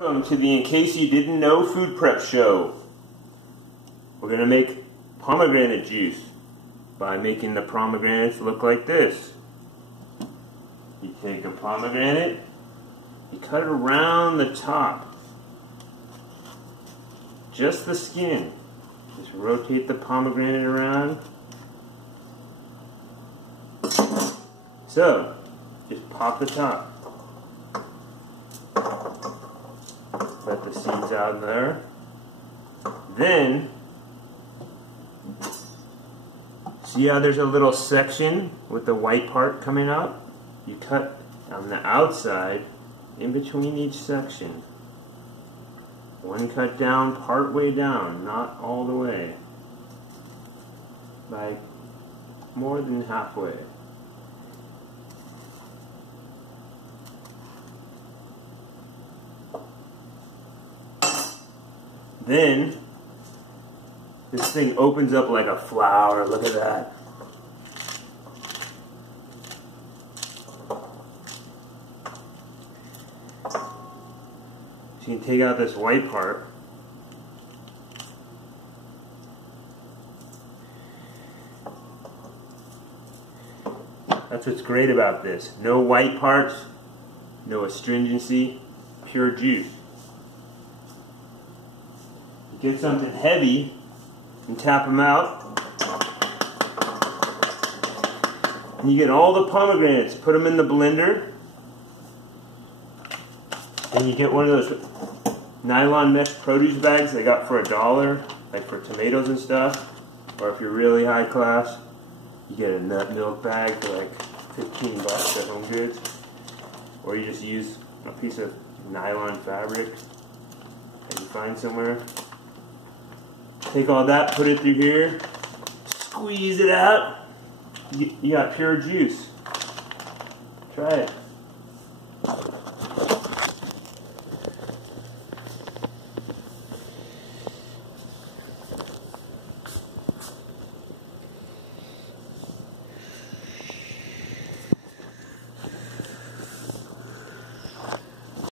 Welcome to the In Case You Didn't Know Food Prep Show. We're going to make pomegranate juice by making the pomegranates look like this. You take a pomegranate, you cut it around the top, just the skin. Just rotate the pomegranate around. So, just pop the top. Let the seeds out there. Then, see how there's a little section with the white part coming out? You cut on the outside, in between each section. One cut down, part way down, not all the way. Like more than halfway. Then, this thing opens up like a flower. Look at that. So you can take out this white part. That's what's great about this. No white parts, no astringency, pure juice. Get something heavy and tap them out, and you get all the pomegranates. Put them in the blender, and you get one of those nylon mesh produce bags they got for $1, like for tomatoes and stuff. Or if you're really high class, you get a nut milk bag for like 15 bucks at Home Goods. Or you just use a piece of nylon fabric that you find somewhere. Take all that, put it through here, squeeze it out, you got pure juice. Try it.